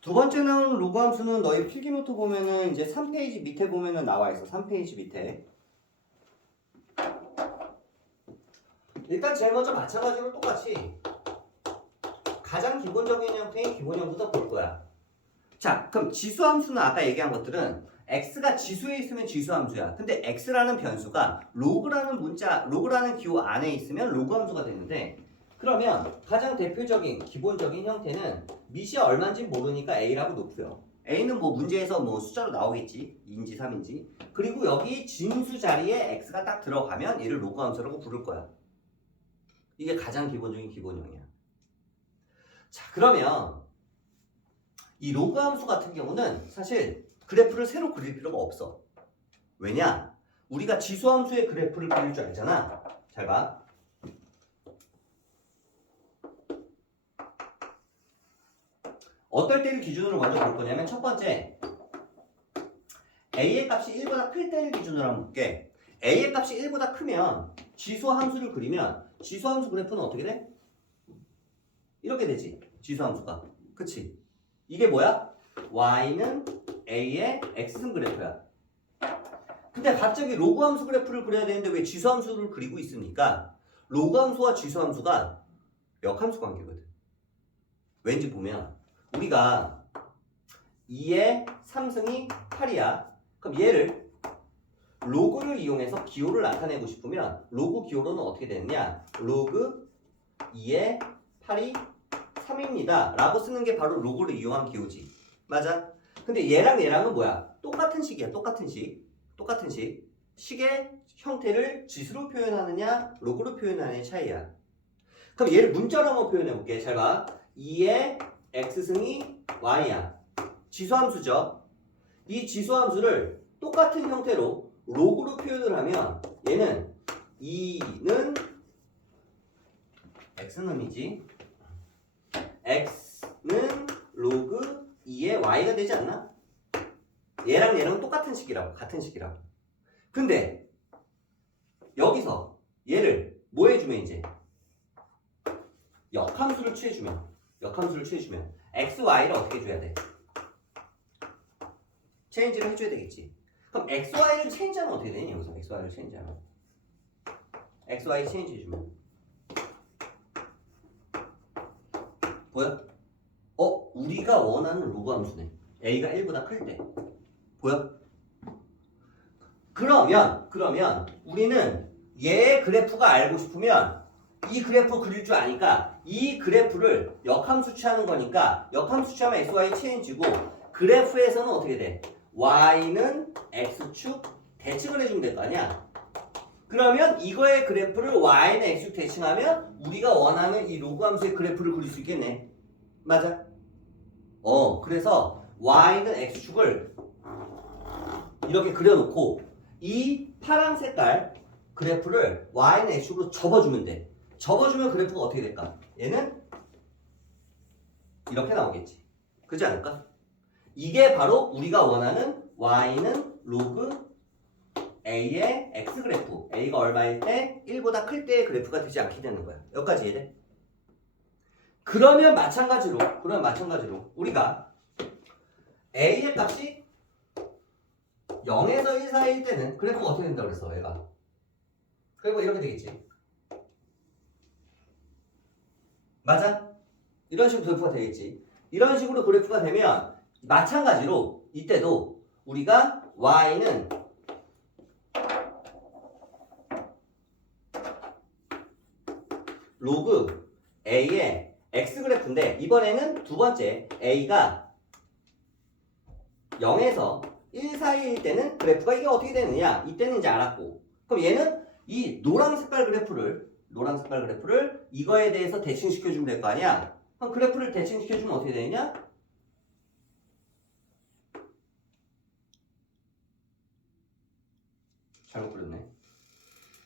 두 번째 나오는 로그 함수는 너희 필기노트 보면은 이제 3페이지 밑에 보면은 나와 있어. 3페이지 밑에. 일단 제일 먼저 마찬가지로 똑같이 가장 기본적인 형태인 기본 형부터 볼 거야. 자, 그럼 지수 함수는 아까 얘기한 것들은 x가 지수에 있으면 지수 함수야. 근데 x라는 변수가 로그라는 문자, 로그라는 기호 안에 있으면 로그 함수가 되는데 그러면 가장 대표적인 기본적인 형태는 밑이 얼마인지 모르니까 a라고 놓고요. a는 뭐 문제에서 뭐 숫자로 나오겠지. 2인지 3인지. 그리고 여기 진수 자리에 x가 딱 들어가면 얘를 로그 함수라고 부를 거야. 이게 가장 기본적인 기본형이야. 자, 그러면 이 로그 함수 같은 경우는 사실 그래프를 새로 그릴 필요가 없어. 왜냐? 우리가 지수 함수의 그래프를 그릴 줄 알잖아. 잘 봐. 어떨 때를 기준으로 먼저 볼 거냐면 첫 번째 a의 값이 1보다 클 때를 기준으로 한번 볼게. a의 값이 1보다 크면 지수 함수를 그리면 지수 함수 그래프는 어떻게 돼? 이렇게 되지. 지수 함수가. 그치? 이게 뭐야? y는 a의 x승 그래프야. 근데 갑자기 로그 함수 그래프를 그려야 되는데 왜 지수 함수를 그리고 있습니까? 로그 함수와 지수 함수가 역함수 관계거든. 왠지 보면 우리가 2의 3승이 8이야. 그럼 얘를 로그를 이용해서 기호를 나타내고 싶으면 로그 기호로는 어떻게 되느냐? 로그 2의 8이 3입니다. 라고 쓰는 게 바로 로그를 이용한 기호지. 맞아? 근데 얘랑 얘랑은 뭐야? 똑같은 식이야. 똑같은 식. 똑같은 식. 식의 형태를 지수로 표현하느냐, 로그로 표현하느냐의 차이야. 그럼 얘를 문자로 한번 표현해 볼게. 잘 봐. 2의 x승이 y야. 지수함수죠. 이 지수함수를 똑같은 형태로 로그로 표현을 하면 얘는 2는 x놈이지. x는 로그 2의 y가 되지 않나? 얘랑 얘랑 똑같은 식이라고 같은 식이라고 근데 여기서 얘를 뭐 해주면 이제 역함수를 취해주면 역 함수를 취해주면 x, y를 어떻게 줘야 돼? 체인지를 해줘야 되겠지 그럼 x, y를 체인지하면 어떻게 되니 여기서 x, y를 체인지하면 x, y 체인지 해주면 보여? 어? 우리가 원하는 로그 함수네 a가 1보다 클 때 보여? 그러면 그러면 우리는 얘의 그래프가 알고 싶으면 이 그래프 그릴 줄 아니까 이 그래프를 역함수 취하는 거니까 역함수 취하면 x, y 체인지고 그래프에서는 어떻게 돼? y는 x축 대칭을 해주면 될 거 아니야? 그러면 이거의 그래프를 y는 x축 대칭하면 우리가 원하는 이 로그 함수의 그래프를 그릴 수 있겠네 맞아? 어 그래서 y는 x축을 이렇게 그려놓고 이 파란 색깔 그래프를 y는 x축으로 접어주면 돼. 접어주면 그래프가 어떻게 될까? 얘는 이렇게 나오겠지. 그렇지 않을까? 이게 바로 우리가 원하는 y는 로그 a의 x 그래프 a가 얼마일 때 1보다 클 때의 그래프가 되지 않게 되는 거야. 여기까지 이해돼? 그러면 마찬가지로 그러면 마찬가지로 우리가 a의 값이 0에서 1 사이일 때는 그래프가 어떻게 된다고 그랬어 얘가 그래프가 이렇게 되겠지 맞아? 이런 식으로 그래프가 되겠지. 이런 식으로 그래프가 되면 마찬가지로 이때도 우리가 y는 로그 a의 x 그래프인데 이번에는 두 번째 a가 0에서 1 사이일 때는 그래프가 이게 어떻게 되느냐? 이때는 이제 알았고. 그럼 얘는 이 노랑 색깔 그래프를 노랑 색깔 그래프를 이거에 대해서 대칭시켜 주면 될 거 아니야? 그럼 그래프를 대칭시켜 주면 어떻게 되느냐? 잘못 그렸네.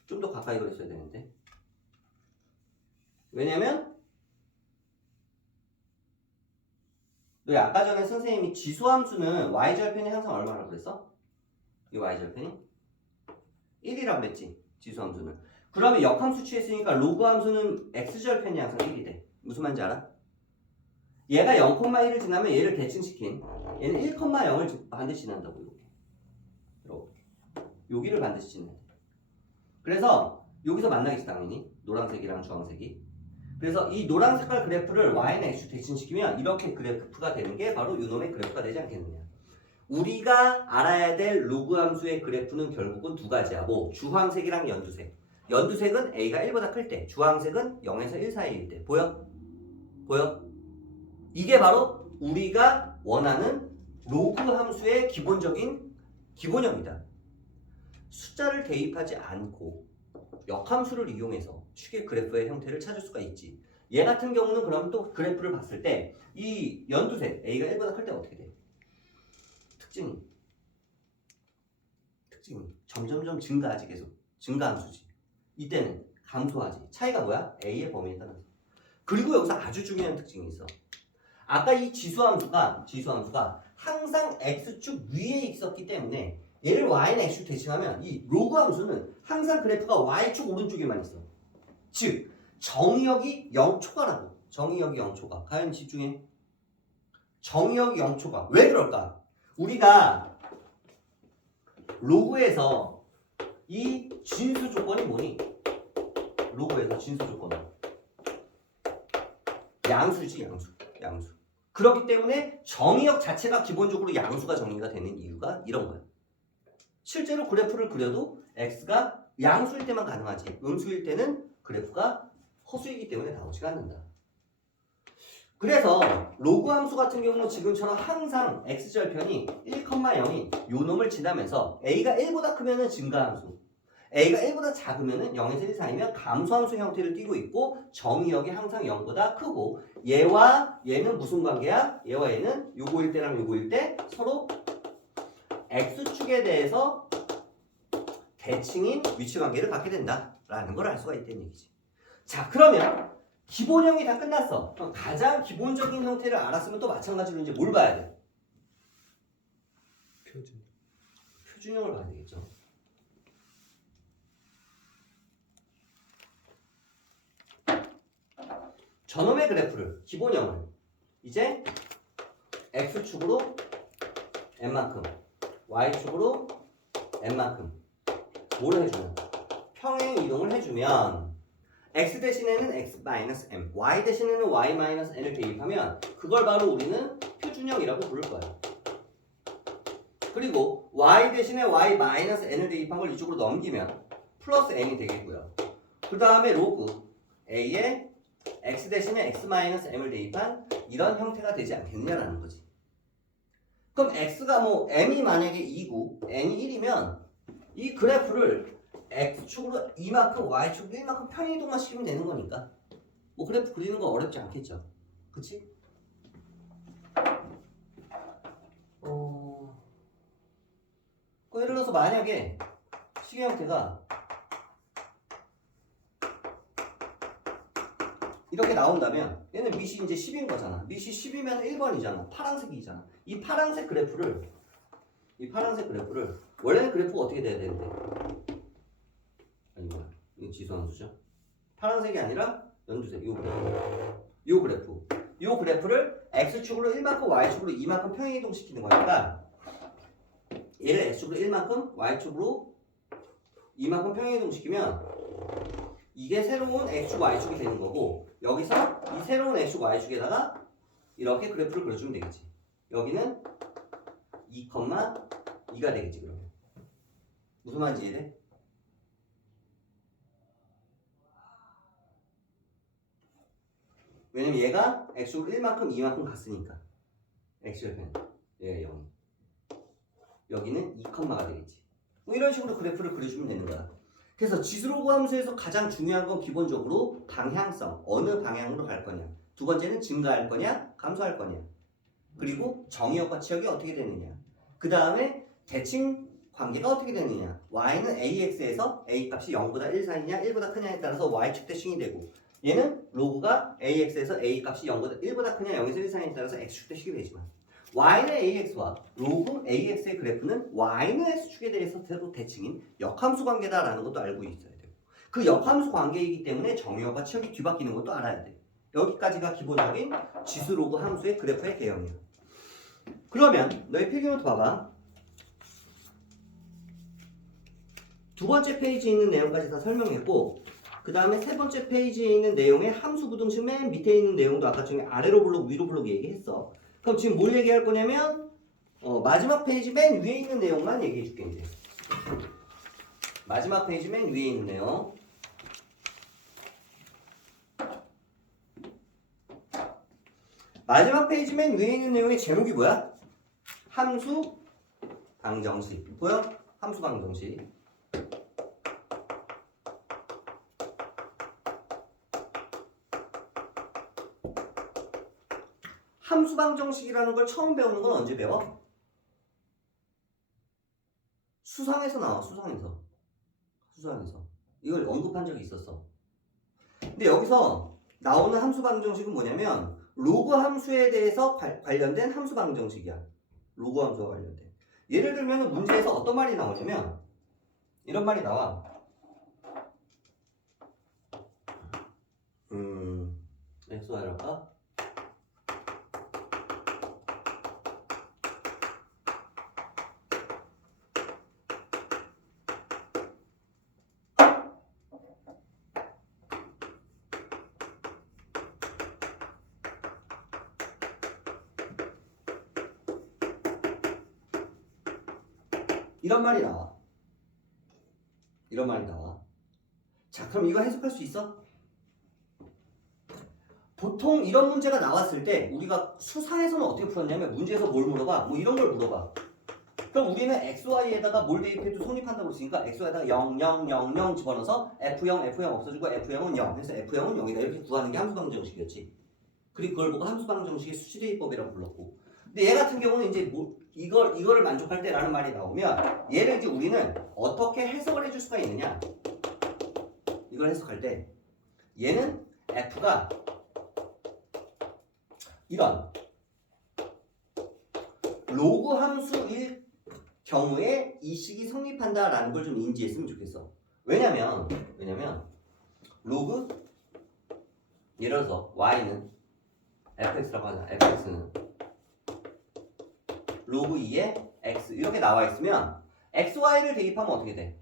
좀 더 가까이 그렸어야 되는데. 왜냐면 너 아까 전에 선생님이 지수함수는 y절편의 항상 얼마라고 그랬어? 이 y절편이? 1이라고 그랬지 지수함수는 그러면 역함수 취했으니까 로그 함수는 x절편이 항상 1이 돼. 무슨 말인지 알아? 얘가 0,1을 지나면 얘를 대칭시킨 얘는 1,0을 반드시 지난다고 이렇게. 이렇게. 여기를 반드시 지나야 돼. 그래서 여기서 만나겠지 당연히. 노란색이랑 주황색이. 그래서 이 노란 색깔 그래프를 y는 x 대칭시키면 이렇게 그래프가 되는 게 바로 이놈의 그래프가 되지 않겠느냐. 우리가 알아야 될 로그 함수의 그래프는 결국은 두 가지야. 뭐 주황색이랑 연두색 연두색은 a가 1보다 클 때 주황색은 0에서 1 사이일 때 보여? 보여? 이게 바로 우리가 원하는 로그 함수의 기본적인 기본형이다. 숫자를 대입하지 않고 역함수를 이용해서 축의 그래프의 형태를 찾을 수가 있지. 얘 같은 경우는 그럼 또 그래프를 봤을 때 이 연두색 a가 1보다 클 때 어떻게 돼? 특징이 특징이 점점점 증가하지 계속 증가함수지. 이때는 감소하지. 차이가 뭐야? a의 범위에 따라서. 그리고 여기서 아주 중요한 특징이 있어. 아까 이 지수함수가 지수함수가 항상 x축 위에 있었기 때문에 얘를 y는 x축 대칭하면 이 로그 함수는 항상 그래프가 y축 오른쪽에만 있어. 즉 정의역이 0초가라고. 정의역이 0초가. 가연 집중해. 정의역이 0초가. 왜 그럴까? 우리가 로그에서 이 진수 조건이 뭐니? 로그에서 진수 조건은 양수지 양수. 양수. 그렇기 때문에 정의역 자체가 기본적으로 양수가 정의가 되는 이유가 이런 거야. 실제로 그래프를 그려도 x가 양수일 때만 가능하지 음수일 때는 그래프가 허수이기 때문에 나오지가 않는다. 그래서 로그 함수 같은 경우는 지금처럼 항상 x절편이 1,0인 요 놈을 지나면서 a가 1보다 크면은 증가함수 a가 1보다 작으면은 0에서 1 사이면 감소함수 형태를 띠고 있고 정의역이 항상 0보다 크고 얘와 얘는 무슨 관계야? 얘와 얘는 요거일 때랑 요거일 때 서로 x축에 대해서 대칭인 위치 관계를 갖게 된다라는 걸 알 수가 있다는 얘기지. 자, 그러면 기본형이 다 끝났어. 그럼 가장 기본적인 형태를 알았으면 또 마찬가지로 이제 뭘 봐야 돼? 표준. 표준형을 봐야 되겠죠. 저놈의 그래프를 기본형을 이제 x축으로 n만큼 y축으로 n만큼 뭐를 해주면 평행 이동을 해주면 x 대신에는 x 마이너스 m, y 대신에는 y 마이너스 n을 대입하면 그걸 바로 우리는 표준형이라고 부를 거야. 그리고 y 대신에 y 마이너스 n을 대입한 걸 이쪽으로 넘기면 플러스 n이 되겠고요. 그 다음에 로그 a에 x 대신에 x 마이너스 m을 대입한 이런 형태가 되지 않겠느냐라는 거지. 그럼 x가 뭐 m이 만약에 2고 n이 1이면 이 그래프를 x축으로 이만큼 y축으로 이만큼 평행이동만 시키면 되는 거니까 뭐 그래프 그리는 거 어렵지 않겠죠. 그치? 어... 그 예를 들어서 만약에 시계 형태가 이렇게 나온다면 얘는 밑이 이제 10인 거잖아. 밑이 10이면 1번이잖아. 파란색이잖아. 이 파란색 그래프를 이 파란색 그래프를 원래는 그래프가 어떻게 돼야 되는데? 지수함수죠? 파란색이 아니라 연두색 요 그래프. 요 그래프. 요 그래프를 x축으로 1만큼 y축으로 2만큼 평행 이동 시키는 거니까 얘를 x축으로 1만큼 y축으로 2만큼 평행 이동 시키면 이게 새로운 x축 y축이 되는 거고 여기서 이 새로운 x축 y축에다가 이렇게 그래프를 그려주면 되겠지. 여기는 2,2가 되겠지 그러면. 무슨 말인지 이해돼? 왜냐면 얘가 x축으로 1만큼 2만큼 갔으니까. x절편 얘가 0이. 여기는 2컴마가 되겠지. 뭐 이런 식으로 그래프를 그려주면 되는 거야. 그래서 지수로그 함수에서 가장 중요한 건 기본적으로 방향성. 어느 방향으로 갈 거냐. 두 번째는 증가할 거냐 감소할 거냐. 그리고 정의역과 치역이 어떻게 되느냐. 그 다음에 대칭 관계가 어떻게 되느냐. y는 ax에서 a 값이 0보다 1 사이냐 1보다 크냐에 따라서 y축 대칭이 되고 얘는 로그가 ax에서 a 값이 0보다 1보다 크냐 0에서 1 사이에 따라서 x축 대칭이 되지만 y는 ax와 로그 ax의 그래프는 y는 x축에 대해서 새로 대칭인 역함수 관계다라는 것도 알고 있어야 되고 그 역함수 관계이기 때문에 정의역과 치역이 뒤바뀌는 것도 알아야 돼 여기까지가 기본적인 지수 로그 함수의 그래프의 개형이야. 그러면 너희 필기노트 봐봐. 두 번째 페이지에 있는 내용까지 다 설명했고 그 다음에 세 번째 페이지에 있는 내용의 함수 부등식 맨 밑에 있는 내용도 아까 중에 아래로 블록 위로 블록 얘기했어. 그럼 지금 뭘 얘기할 거냐면 어, 마지막 페이지 맨 위에 있는 내용만 얘기해 줄게 이제. 마지막 페이지 맨 위에 있는 내용. 마지막 페이지 맨 위에 있는 내용의 제목이 뭐야? 함수 방정식. 보여? 함수 방정식. 함수 방 정식이라는 걸 처음 배우는 건 언제 배워? 수상에서 나와. 수상에서. 수상에서. 이걸 언급한 적이 있었어. 근데 여기서 나오는 함수 방 정식은 뭐냐면 로그 함수에 대해서 관- 관련된 함수 방 정식이야. 로그 함수와 관련된. 예를 들면 문제에서 어떤 말이 나오냐면 이런 말이 나와. 음, XY를 할까? 이런 말이 나와. 이런 말이 나와. 자, 그럼 이거 해석할 수 있어? 보통 이런 문제가 나왔을 때 우리가 수상에서는 어떻게 풀었냐면 문제에서 뭘 물어봐? 뭐 이런 걸 물어봐. 그럼 우리는 XY에다가 뭘 대입해도 성립한다고 했으니까 XY에다가 0, 0, 0, 0 집어넣어서 F0, F0 없어지고 F0은 0 해서 F0은 0이다 이렇게 구하는 게 함수방 정식이었지. 그리고 그걸 보고 함수방 정식의 수치대입법이라고 불렀고. 근데 얘 같은 경우는 이제 뭐 이걸 이거를 만족할 때라는 말이 나오면 얘를 이제 우리는 어떻게 해석을 해줄 수가 있느냐? 이걸 해석할 때 얘는 f가 이런 로그 함수일 경우에 이 식이 성립한다라는 걸 좀 인지했으면 좋겠어. 왜냐면 왜냐면 로그 예를 들어서 y는 fx라고 하자. fx는 로그 2에 x 이렇게 나와 있으면 xy를 대입하면 어떻게 돼?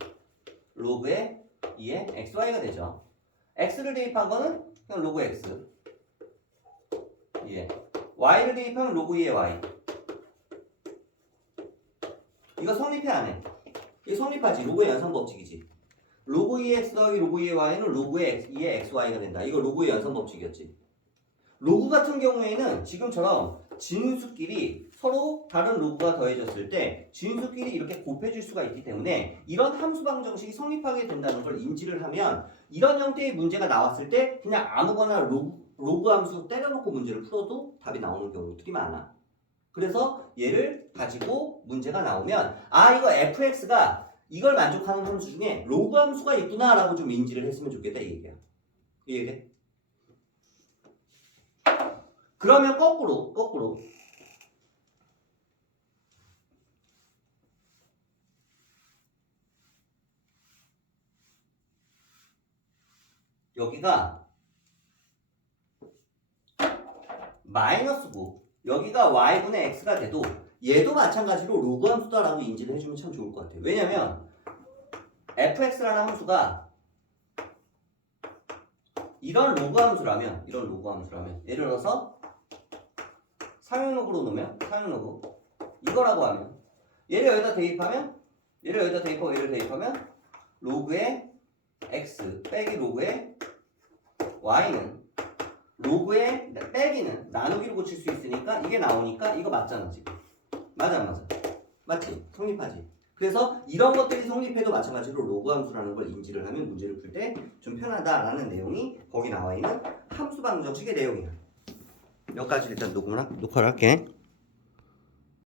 로그에 2에 xy가 되죠. x를 대입한 거는 그냥 로그 x. 예. y를 대입하면 로그 2에 y. 이거 성립해 안 해? 이거 성립하지. 로그의 연산 법칙이지. 로그 2의 x 더하기 로그 2의 y는 로그의 x, 2의 xy가 된다. 이거 로그의 연산 법칙이었지. 로그 같은 경우에는 지금처럼 진수끼리 서로 다른 로그가 더해졌을 때 진수끼리 이렇게 곱해질 수가 있기 때문에 이런 함수 방 정식이 성립하게 된다는 걸 인지를 하면 이런 형태의 문제가 나왔을 때 그냥 아무거나 로그, 로그 함수 때려놓고 문제를 풀어도 답이 나오는 경우들이 많아. 그래서 얘를 가지고 문제가 나오면 아 이거 fx가 이걸 만족하는 함수 중에 로그 함수가 있구나라고 좀 인지를 했으면 좋겠다 이 얘기야. 이해돼? 그러면 거꾸로 거꾸로 여기가 마이너스 9 여기가 y분의 x가 돼도 얘도 마찬가지로 로그 함수다라고 인지를 해주면 참 좋을 것 같아요. 왜냐면 fx라는 함수가 이런 로그 함수라면 이런 로그 함수라면 예를 들어서 상용로그로 놓으면 상용로그 이거라고 하면 얘를 여기다 대입하면 얘를 여기다 대입하고 얘를 대입하면 로그의 x 빼기 로그의 y는 로그의 빼기는 나누기로 고칠 수 있으니까 이게 나오니까 이거 맞잖아 지금. 맞아 안 맞아? 맞지? 성립하지? 그래서 이런 것들이 성립해도 마찬가지로 로그 함수라는 걸 인지를 하면 문제를 풀 때 좀 편하다라는 내용이 거기 나와 있는 함수 방정식의 내용이야. 여기까지 일단 녹음을 하, 녹화를 할게